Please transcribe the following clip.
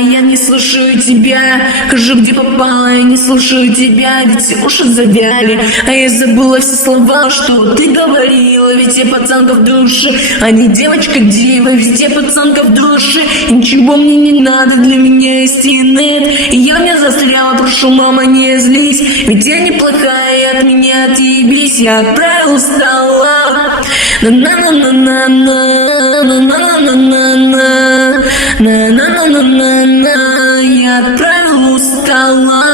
Я не слушаю тебя, скажи, где попала, я не слушаю тебя, ведь все уши завяли. А я забыла все слова, что ты говорила, ведь я пацанка в душе, а не девочка-дива, ведь я пацанка в душе. И ничего мне не надо, для меня есть инет, и я в ней застряла, прошу, мама, не злись, ведь я неплохая, от меня отъебись, я отправил устала. Я отправил устала.